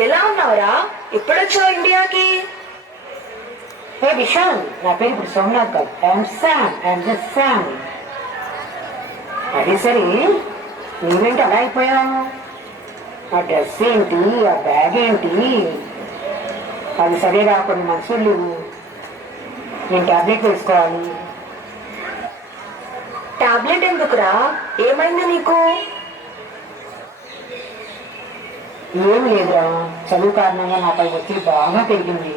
ఎలా ఉన్నావురా? ఎప్పుడొచ్చావు ఇండియాకి? హే విశాల్, నా పేరు ఇప్పుడు సోమనాథ్ గారు. I'm Sam, I'm just Sam. అది సరే, నువ్వేంటి అలా అయిపోయావు? ఆ డ్రెస్ ఏంటి, ఆ బ్యాగ్ ఏంటి? అది సరేగా, కొన్ని మనుషులు లేవు. నేను టాబ్లెట్ వేసుకోవాలి. టాబ్లెట్ ఎందుకురా? ఏమైంది నీకు? ఏం లేదురా, చదువు కారణంగా నాపై ఒత్తిడి బాగా పెరిగింది.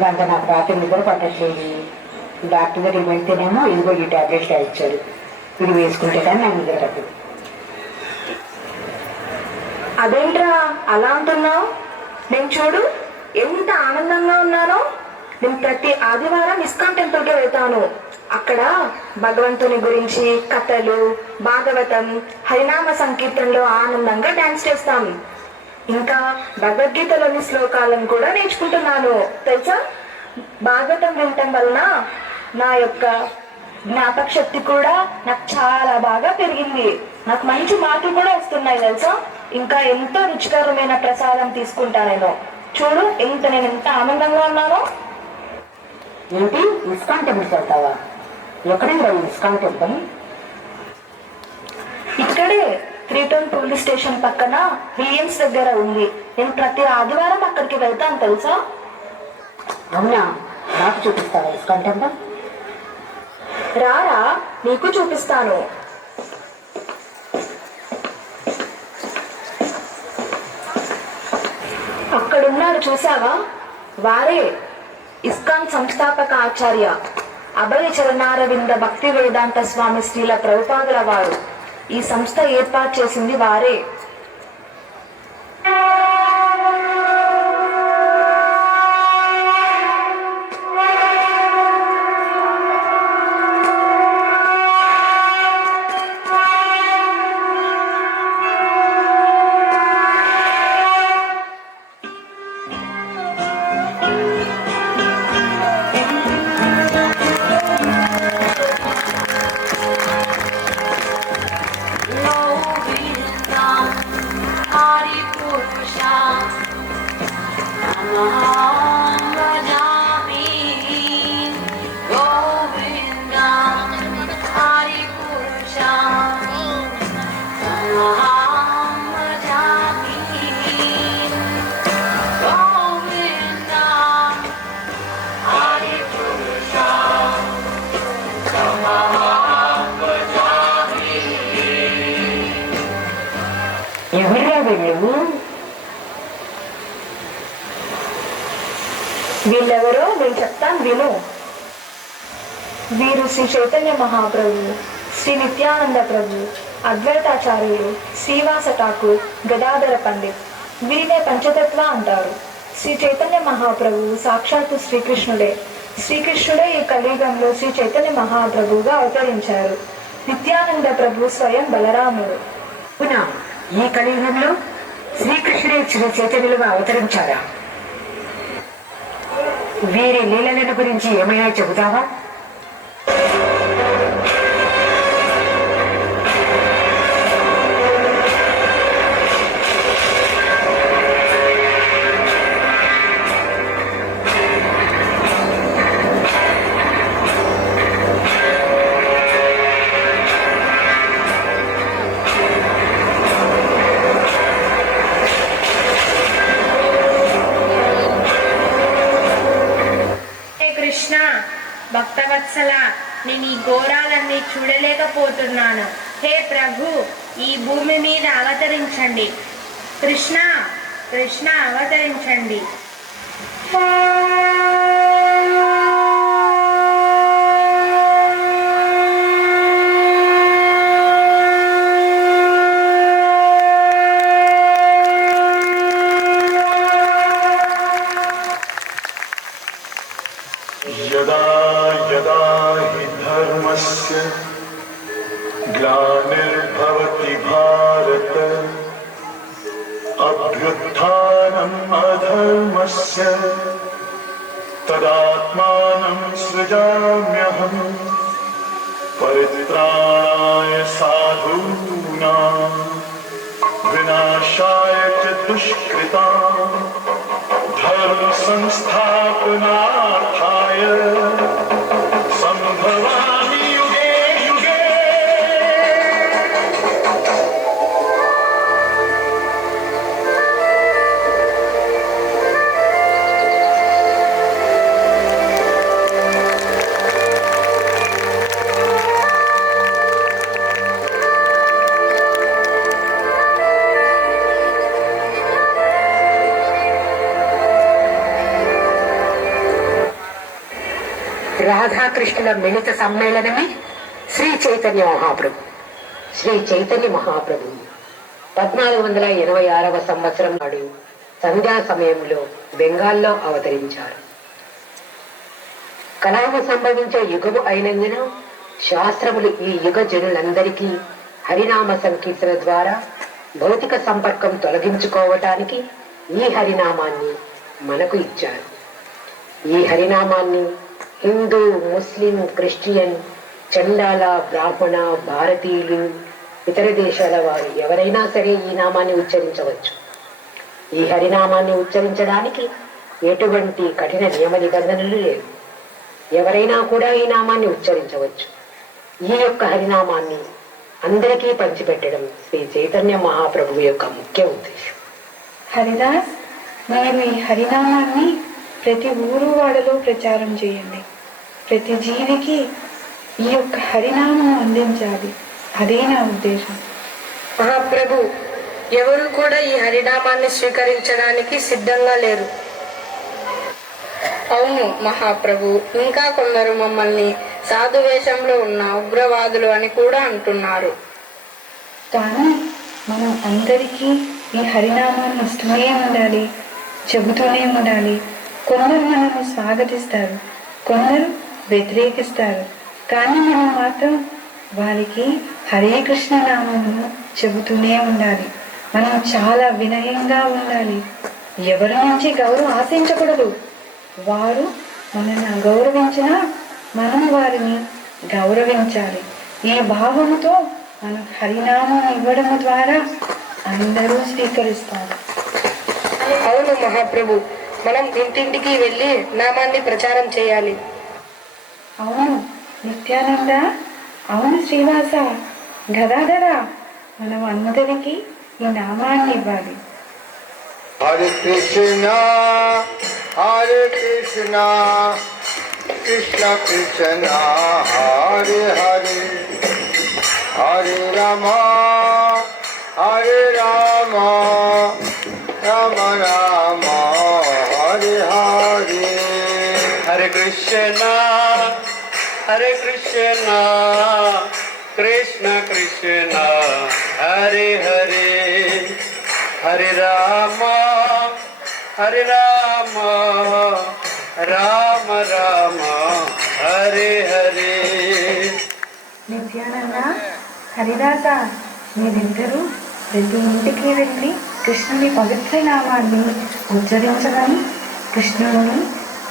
దాంతో నాకు రాత్రి నిద్ర పట్టట్లేదు. డాక్టర్ దగ్గరికి వెళ్తేనేమో ఇదిగో ఈ టాబ్లెట్స్ ఇచ్చారు, ఇది వేసుకుంటే కానీ నాకు నిద్ర పట్టదు. అదేంట్రా అలా అంటున్నావు? నేను చూడు ఎంత ఆనందంగా ఉన్నానో. నేను ప్రతి ఆదివారం ఇస్కాన్ టెంపుల్కి వెళ్తాను. అక్కడ భగవంతుని గురించి కథలు, భాగవతం, హరినామ సంకీర్తనలో ఆనందంగా డాన్స్ చేస్తాం. ఇంకా భగవద్గీతలోని శ్లోకాలను కూడా నేర్చుకుంటున్నాను తెలుసా. భాగవతం వినటం వలన నా యొక్క జ్ఞాపక శక్తి కూడా నాకు చాలా బాగా పెరిగింది. నాకు మంచి మార్కులు కూడా వస్తున్నాయి తెలుసా. ఇంకా ఎంతో రుచికరమైన ప్రసాదం తీసుకుంటా నేను. చూడు నేను ఎంత ఆనందంగా ఉన్నానో. ఏంటి, ఇస్కాన్ టెంపుల్స్ వెళ్తావా? ఎక్కడైనా ఇస్కాన్ టెంపుల్? ఇక్కడే 3 టౌన్ పోలీస్ స్టేషన్ పక్కన విలియమ్స్ దగ్గర ఉంది. నేను ప్రతి ఆదివారం అక్కడికి వెళ్తాను తెలుసా. అవునా, నాకు చూపిస్తావా ఇస్కాన్ టెంపుల్? రారా, నీకు చూపిస్తాను. అక్కడున్నాడు చూసావా, వారే ఇస్కాన్ సంస్థాపక ఆచార్య అభయ చరణారవింద భక్తి వేదాంత స్వామి శ్రీల ప్రభుపాదుల వారు. ఈ సంస్థ ఏర్పాటు చేసింది వారే. ఎవరిగా వెళ్ళవు? వీళ్ళెవరో నేను చెప్తాను విను. వీరు శ్రీ చైతన్య మహాప్రభు, శ్రీ నిత్యానంద ప్రభు, అద్వైతాచార్యులు, శ్రీవాస ఠాకూర్, గదాధర పండిత్. వీరినే పంచతత్వ అంటారు. శ్రీ చైతన్య మహాప్రభు సాక్షాత్తు శ్రీకృష్ణుడే. శ్రీకృష్ణుడే ఈ కలియుగంలో శ్రీ చైతన్య మహాప్రభువుగా అవతరించారు. నిత్యానంద ప్రభు స్వయం బలరాముడు. అవునా, ఈ కలియుగంలో శ్రీకృష్ణుడే శ్రీ చైతన్యులుగా అవతరించారా? వీరి లీలల గురించి ఏమైనా చెబుతావా? భక్తవత్సల, నేను ఈ ఘోరాలన్నీ చూడలేకపోతున్నాను. హే ప్రభు, ఈ భూమి మీద అవతరించండి. కృష్ణ, కృష్ణ అవతరించండి. यदा यदा हि धर्मस्य ग्लानिर्भवति भारत अभ्युत्थानम् अधर्मस्य तदात्मानं सृजाम्यहम् परित्राणाय साधूनां विनाशाय च दुष्कृताम् संस्थापनार्थाय संभवामि युगे युगे। రాధాకృష్ణుల మిళిత సమ్మేళనమే శ్రీ చైతన్య మహాప్రభు. శ్రీ చైతన్య మహాప్రభు 1486వ సంవత్సరం నాడు సంధ్యా సమయంలో బెంగాల్లో అవతరించారు. కలాము సంభవించే యుగము అయినందున శాస్త్రములు ఈ యుగ జనులందరికీ హరినామ సంకీర్తన ద్వారా భౌతిక సంపర్కం తొలగించుకోవటానికి ఈ హరినామాన్ని మనకు ఇచ్చారు. ఈ హరినామాన్ని హిందూ, ముస్లిం, క్రిస్టియన్, చండాల, బ్రాహ్మణ, భారతీయులు, ఇతర దేశాల వారు ఎవరైనా సరే ఈ నామాన్ని ఉచ్చరించవచ్చు. ఈ హరినామాన్ని ఉచ్చరించడానికి ఎటువంటి కఠిన నియమ నిబంధనలు లేవు. ఎవరైనా కూడా ఈ నామాన్ని ఉచ్చరించవచ్చు. ఈ యొక్క హరినామాన్ని అందరికీ పంచిపెట్టడం శ్రీ చైతన్య మహాప్రభువు యొక్క ముఖ్య ఉద్దేశం. హరిదాస్, మీరు ఈ హరినామాన్ని ప్రతి ఊరు వాడలో ప్రచారం చేయండి. ప్రతి జీవికి ఈ యొక్క హరినామం అందించాలి. అదే నా ఉద్దేశం. మహాప్రభు, ఎవరు కూడా ఈ హరినామాన్ని స్వీకరించడానికి సిద్ధంగా లేరు. అవును మహాప్రభు, ఇంకా కొందరు మమ్మల్ని సాధు వేషంలో ఉన్న ఉగ్రవాదులు అని కూడా అంటున్నారు. కానీ మనం అందరికీ ఈ హరినామాన్ని ఇస్తూనే ఉండాలి, చెబుతూనే ఉండాలి. కొందరు మనల్ని స్వాగతిస్తారు, కొందరు వ్యతిరేకిస్తారు. కానీ మనం మాత్రం వారికి హరే కృష్ణ నామమును చెబుతూనే ఉండాలి. మనం చాలా వినయంగా ఉండాలి. ఎవరి నుంచి గౌరవం ఆశించకూడదు. వారు మనల్ని గౌరవించినా మనం వారిని గౌరవించాలి. ఈ భావముతో మనం హరినామం ఇవ్వడం ద్వారా అందరూ స్వీకరిస్తారు. అవును మహాప్రభు, మనం ఇంటింటికి వెళ్ళి నామాన్ని ప్రచారం చేయాలి. అవును నిత్యానంద, అవును శ్రీవాస, గదాధర, మనం అందరికీ ఈ నామాన్ని ఇవ్వాలి. హరే కృష్ణ కృష్ణ కృష్ణ హరే హరే, హరే రామ రామ రామ హరే హరే. హరే కృష్ణ కృష్ణ కృష్ణ హరే హరే, హరే రామ రామ రామ హరే హరే. నిత్యానంద, హరిదాస, మీరిద్దరూ ప్రతి ఇంటికి వెళ్ళి కృష్ణుని పవిత్ర నామాన్ని ఉచ్చరించమని, కృష్ణుని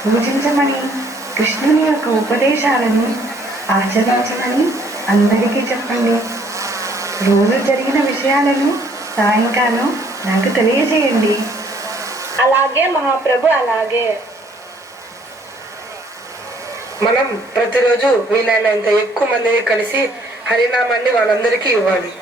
పూజించమని, కృష్ణుని యొక్క ఉపదేశాలను ఆచరించమని అందరికీ చెప్పండి. రోజు జరిగిన విషయాలను సాయంకాలం నాకు తెలియజేయండి. అలాగే మహాప్రభు, అలాగే. మనం ప్రతిరోజు వీలైనంత ఎక్కువ మందిని కలిసి హరినామాన్ని వాళ్ళందరికీ ఇవ్వాలి.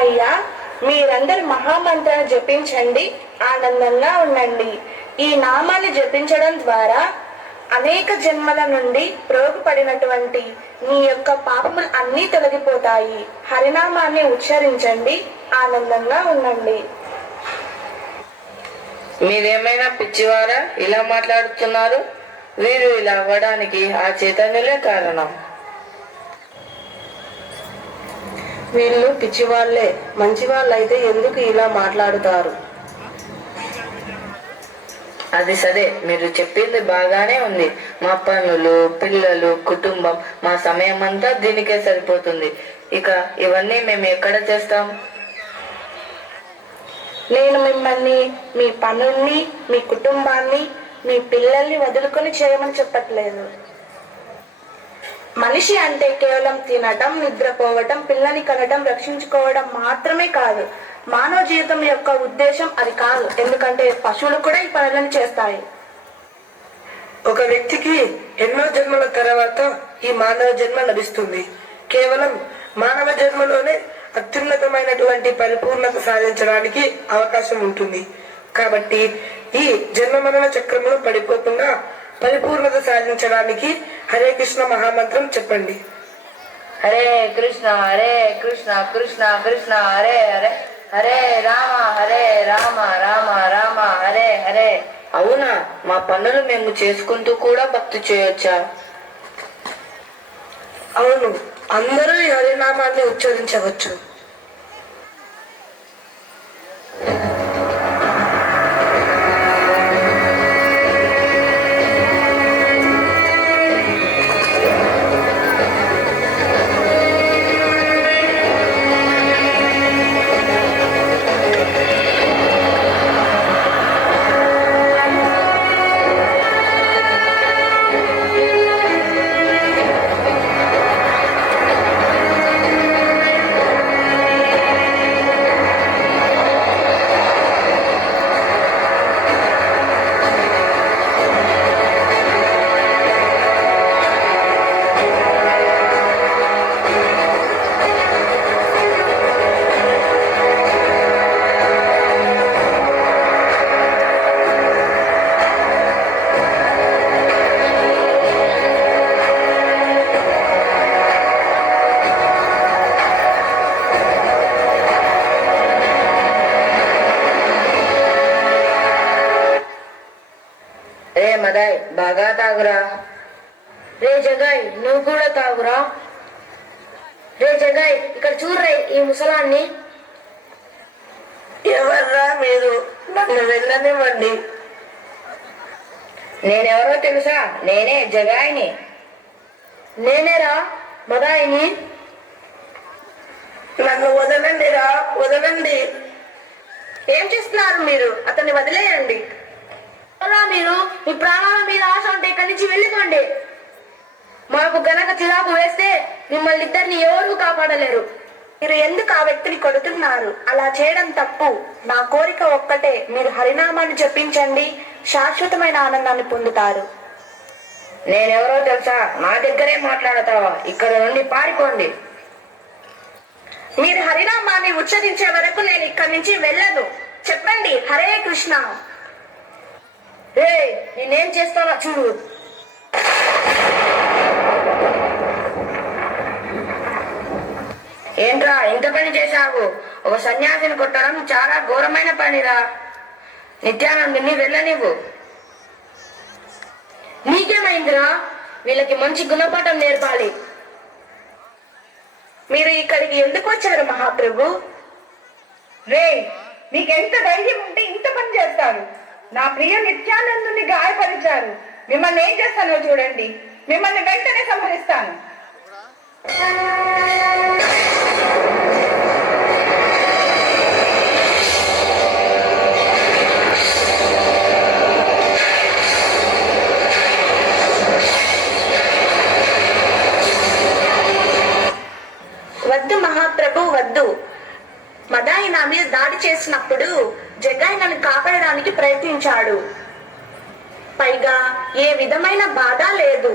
అయ్యా, మీరందరు మహామంత్రాన్ని జపించండి, ఆనందంగా ఉండండి. ఈ నామాన్ని జపించడం ద్వారా అనేక జన్మల నుండి ప్రోగుపడినటువంటి మీ యొక్క పాపములు అన్నీ తొలగిపోతాయి. హరినామాన్ని ఉచ్చరించండి, ఆనందంగా ఉండండి. మీరేమైనా పిచ్చివారా ఇలా మాట్లాడుతున్నారు? వీరు ఇలా అవ్వడానికి ఆ చైతన్యులే కారణం. వీళ్ళు పిచ్చివాళ్లే, మంచి వాళ్ళైతే ఎందుకు ఇలా మాట్లాడుతారు? అది సరే, మీరు చెప్పింది బాగానే ఉంది. మా పనులు, పిల్లలు, కుటుంబం, మా సమయం అంతా దీనికే సరిపోతుంది. ఇక ఇవన్నీ మేము ఎక్కడ చేస్తాం? నేను మిమ్మల్ని మీ పనుల్ని, మీ కుటుంబాన్ని, మీ పిల్లల్ని వదులుకొని చేయమని చెప్పట్లేదు. మనిషి అంటే కేవలం తినటం, నిద్రపోవటం, పిల్లని కనటం, రక్షించుకోవడం మాత్రమే కాదు. మానవ జీవితం యొక్క ఉద్దేశం అది కాదు. ఎందుకంటే పశువులు కూడా ఈ పనులను చేస్తాయి. ఒక వ్యక్తికి ఎన్నో జన్మల తర్వాత ఈ మానవ జన్మ లభిస్తుంది. కేవలం మానవ జన్మలోనే అత్యున్నతమైనటువంటి పరిపూర్ణత సాధించడానికి అవకాశం ఉంటుంది. కాబట్టి ఈ జన్మ మరణ చక్రంలో పడిపోకుండా పరిపూర్ణత సాధించడానికి హరే కృష్ణ మహామంత్రం చెప్పండి. హరే కృష్ణ కృష్ణ కృష్ణ హరే హరే, హరే రామ రామ రామ హరే హరే. అవునా? మా పనులు మేము చేసుకుంటూ కూడా భక్తి చేయొచ్చా? అవును, అందరూ ఈ హరినామాన్ని ఉచ్చరించవచ్చు. మదాయ్, బాగా తాగురా. రే జగాయ్, నువ్వు కూడా తాగురా. రే జగాయ్, ఇక్కడ చూడరే ఈ ముసలాన్ని. ఎవర్రా మీరు? నన్ను వెళ్ళనివ్వండి. నేనెవరో తెలుసా? నేనే జగాయిని. నేనేరా మదాయిని. నన్ను వదలండి రా, వదలండి. ఏం చేస్తున్నారు మీరు? అతన్ని వదిలేయండి. మీరు మీ ప్రాణాల మీద ఆశ ఉంటే ఇక్కడి నుంచి వెళ్ళిపోండి. మాకు గనక చిరాకు వేస్తే మిమ్మల్ని ఇద్దరిని ఎవరు కాపాడలేరు. మీరు ఎందుకు ఆ వ్యక్తిని కొడుతున్నారు? అలా చేయడం తప్పు. నా కోరిక ఒక్కటే, మీరు హరినామాన్ని జపించండి, శాశ్వతమైన ఆనందాన్ని పొందుతారు. నేనెవరో తెలుసా? నా దగ్గరే మాట్లాడతావా? ఇక్కడ నుండి పారిపోండి. మీరు హరినామాన్ని ఉచ్చరించే వరకు నేను ఇక్కడి నుంచి వెళ్ళను. చెప్పండి హరే కృష్ణ. రే, నేనేం చేస్తానో చూడు. ఏంట్రా ఇంత పని చేశావు? ఒక సన్యాసిని కొట్టడం చాలా ఘోరమైన పనిరా. నిత్యానందుని వెళ్ళనివ్వు. నీకేమైందిరా? వీళ్ళకి మంచి గుణపాఠం నేర్పాలి. మీరు ఇక్కడికి ఎందుకు వచ్చారు మహాప్రభు? రే, మీకెంత ధైర్యం ఉంటే ఇంత పని చేస్తారు? నా ప్రియ నిత్యానందుని గాయపరిచారు. మిమ్మల్ని ఏం చేస్తానో చూడండి. మిమ్మల్ని వెంటనే సంహరిస్తాను. వద్దు మహాప్రభు, వద్దు. మదాయి నా మీద దాడి చేసినప్పుడు జగాయి నన్ను కాపాడడానికి ప్రయత్నించాడు. పైగా ఏ విధమైన బాధ లేదు.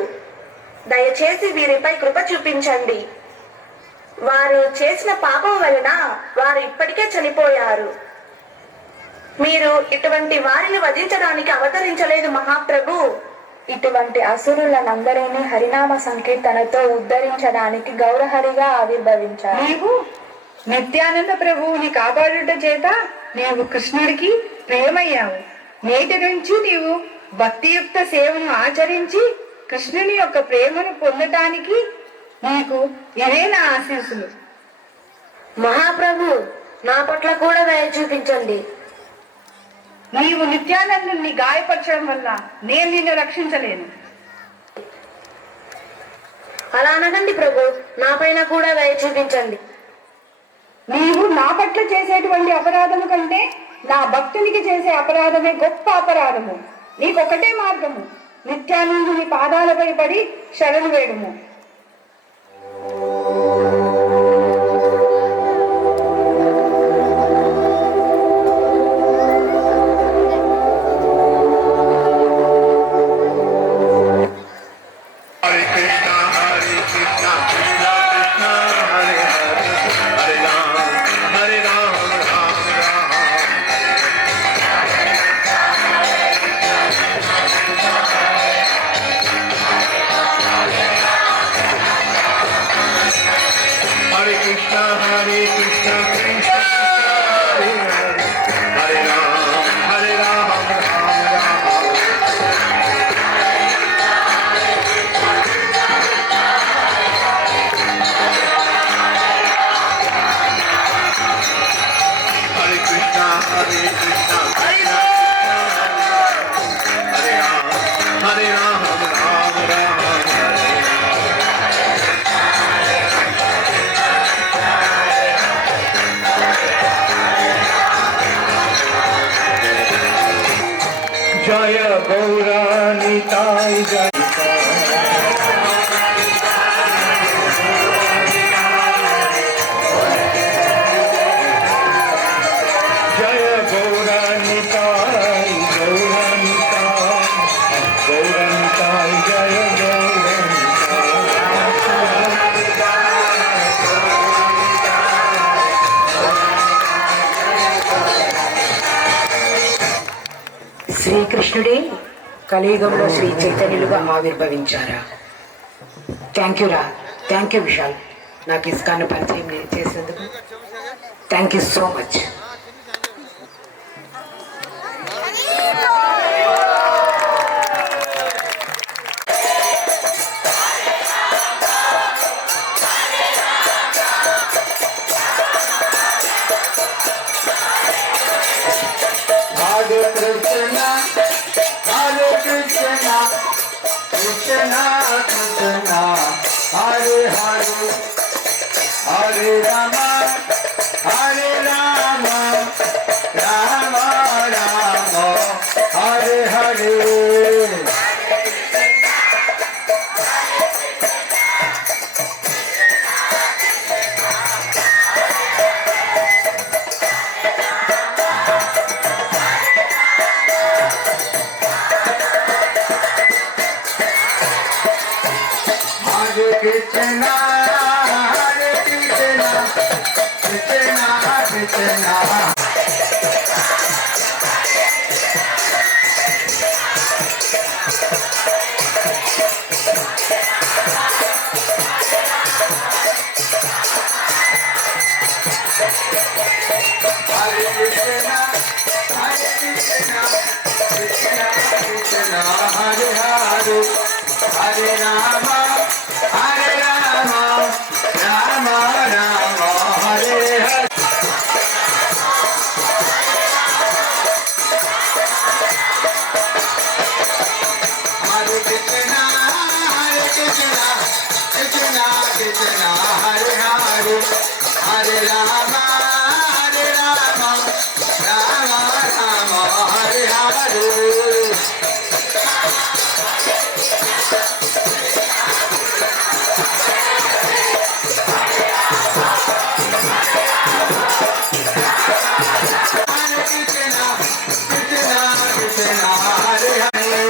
దయచేసి వీరిపై కృప చూపించండి. వారు చేసిన పాపం వలన వారు ఇప్పటికే చనిపోయారు. మీరు ఇటువంటి వారిని వధించడానికి అవతరించలేదు మహాప్రభు. ఇటువంటి అసురులనందరినీ హరినామ సంకీర్తనతో ఉద్ధరించడానికి గౌరహరిగా ఆవిర్భవించారు. నీవు నిత్యానంద ప్రభువుని కాపాడుట చేత నీవు కృష్ణుడికి ప్రియమయ్యావు. నేటి నుంచి నీవు భక్తియుక్త సేవను ఆచరించి కృష్ణుని యొక్క ప్రేమను పొందటానికి నీకు ఇవే నా ఆశీస్సులు. మహాప్రభు, నా పట్ల కూడా దయ చూపించండి. నీవు నిత్యానందుని గాయపరచడం వల్ల నేను నిన్ను రక్షించలేను. అలా అనకండి ప్రభు, నా పైన కూడా దయ చూపించండి. నీవు నా పట్ల చేసేటువంటి అపరాధము కంటే నా భక్తునికి చేసే అపరాధమే గొప్ప అపరాధము. నీకొకటే మార్గము, నిత్యానందుని పాదాలపై పడి శరణు వేడుము. Hare Krishna, Krishna Krishna, Hare Hare, Hare Rama, Hare Rama, Rama Rama. Hare Krishna, Krishna Krishna, Hare Hare, Hare Rama, Hare Rama, Rama Rama. Hare Krishna, Krishna Krishna, Hare Rama, Hare Rama, Rama Rama, Hare Jaya Gaura Nitai Jaya Jaya Gaura Nitai, Gaura Nitai, Gaura Nitai, Jaya Gaura శ్రీకృష్ణుడే కలియుగంలో Shri చైతన్యులుగా ఆవిర్భవించారా? Thank you రా, thank you Vishal, నాకు ISKCON పరిచయం చేసినందుకు thank you so much. Hare Krishna, Hare Krishna, Krishna Krishna, Hare Hare, Hare Rama, Hare Rama, Rama Rama, Hare Hare. Hare Krishna, Hare Krishna, Krishna Krishna. Hare Krishna, Hare Krishna, Krishna Krishna, Hare Hare, Hare Rama, Hare Rama, Rama Rama, Hare Hare. Hare Krishna, Hare Krishna, Krishna Krishna, Hare Hare, Hare Rama, Hare Rama, Rama Rama, Hare Hare. Hare Krishna, Krishna Krishna, Hare Hare.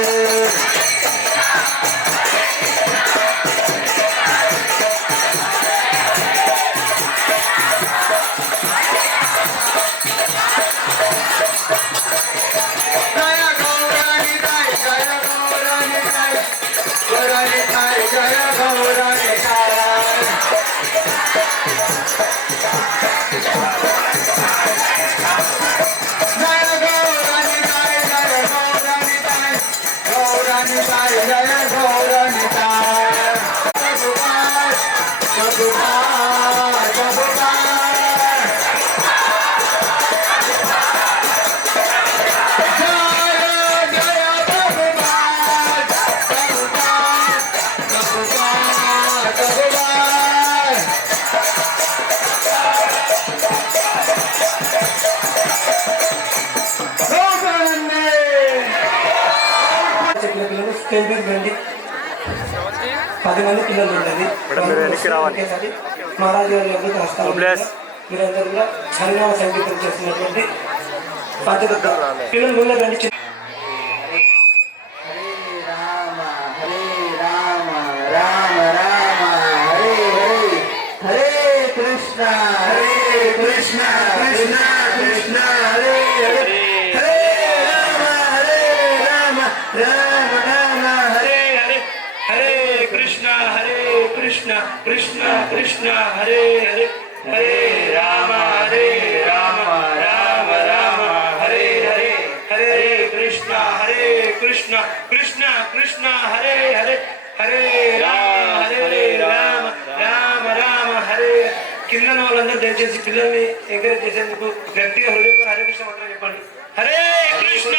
Jaya Gaura Nitai, Jaya Gaura Nitai, Gaura Nitai जय गौर निताय प्रभुपाद प्रभुपाद प्रभुपाद जय जय प्रभुपाद प्रभुपाद प्रभुपाद प्रभुपाद చెప్పిన పిల్లలు stage మీద రండి. 10 మంది పిల్లలు ఉండేది ఒకేసారి మహారాజు గారి యొక్క హస్తాలు మీరందరూ కూడా హరినామ సంగీతం చేస్తున్నటువంటి బాధ్యత పిల్లలు ముందు రండి. Krishna Krishna Krishna Hare Hare Hare Rama Rama Rama Hare Hare Hare Krishna Krishna Krishna Hare Hare Hare Rama Rama Rama Hare Hare Hare Krishna Krishna Krishna Hare Hare Hare Rama Rama Hare కింద వాళ్ళందరూ దయచేసి పిల్లల్ని encourage చేసేందుకు గట్టిగా హృదయంతో హరే కృష్ణ మంత్రం చెప్పండి. హరే కృష్ణ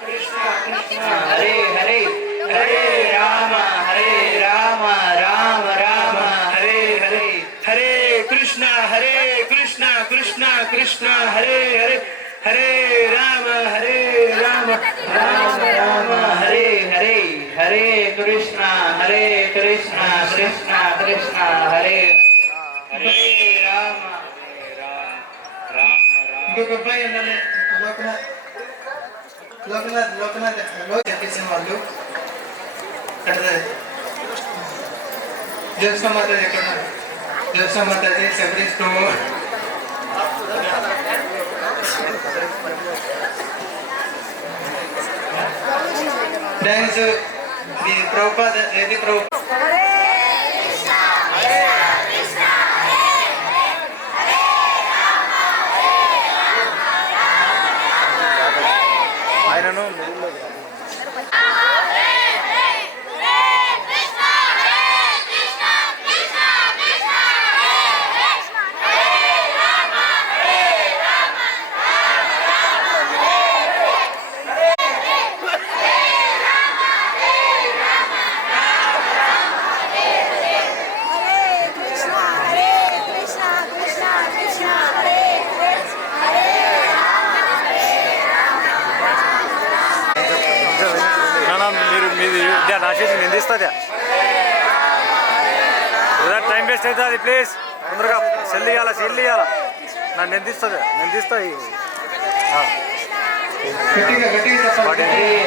కృష్ణ కృష్ణ హరే హరే హరే రామ రామ రామ హరే హరే హరే కృష్ణ కృష్ణ కృష్ణ హరే హరే హరే రామ రామ రామ హరే హరే హరే కృష్ణ కృష్ణ కృష్ణ హరే హరే రామ ఇంకొక అబ్బాయి అన్ననే లోకనాథ్ చెప్పించిన వాళ్ళు జ్యోత్స్న మాతాజీ ఎక్కడ జ్యోత్స్న మాతాజీ శబరీష్ ప్రభు డాన్స్ ఇది ప్రభుపాద ఏది ప్రభు టైం వేస్ట్ అవుతుంది ప్లీజ్ తొందరగా సెల్ ఇవ్వాలా నేను తీస్తా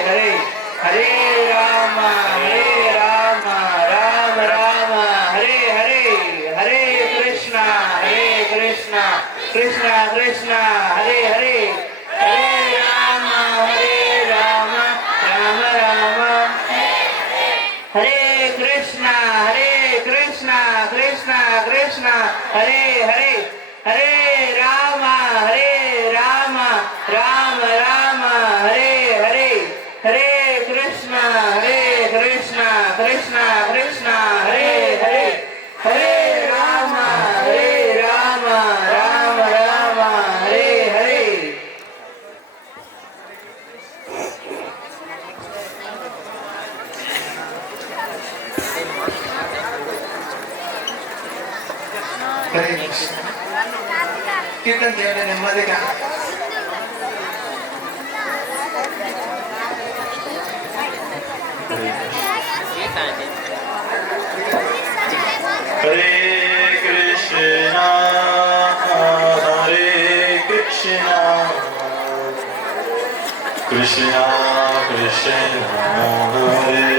హరే హరే రామ రామ రామ హరే హరే హరే కృష్ణ కృష్ణ కృష్ణ హరే హరే హరే రామ రామ రామ హరే కృష్ణ కృష్ణ కృష్ణ హరే హరే హరే రామ రామ రామ హరే హరే హరే కృష్ణ కృష్ణ కృష్ణ హరే హరే హరే రామ రామ రామ హరే హరే కీర్తన చేయండి నెమ్మదిగా. Hare Krishna Krishna Krishna Hare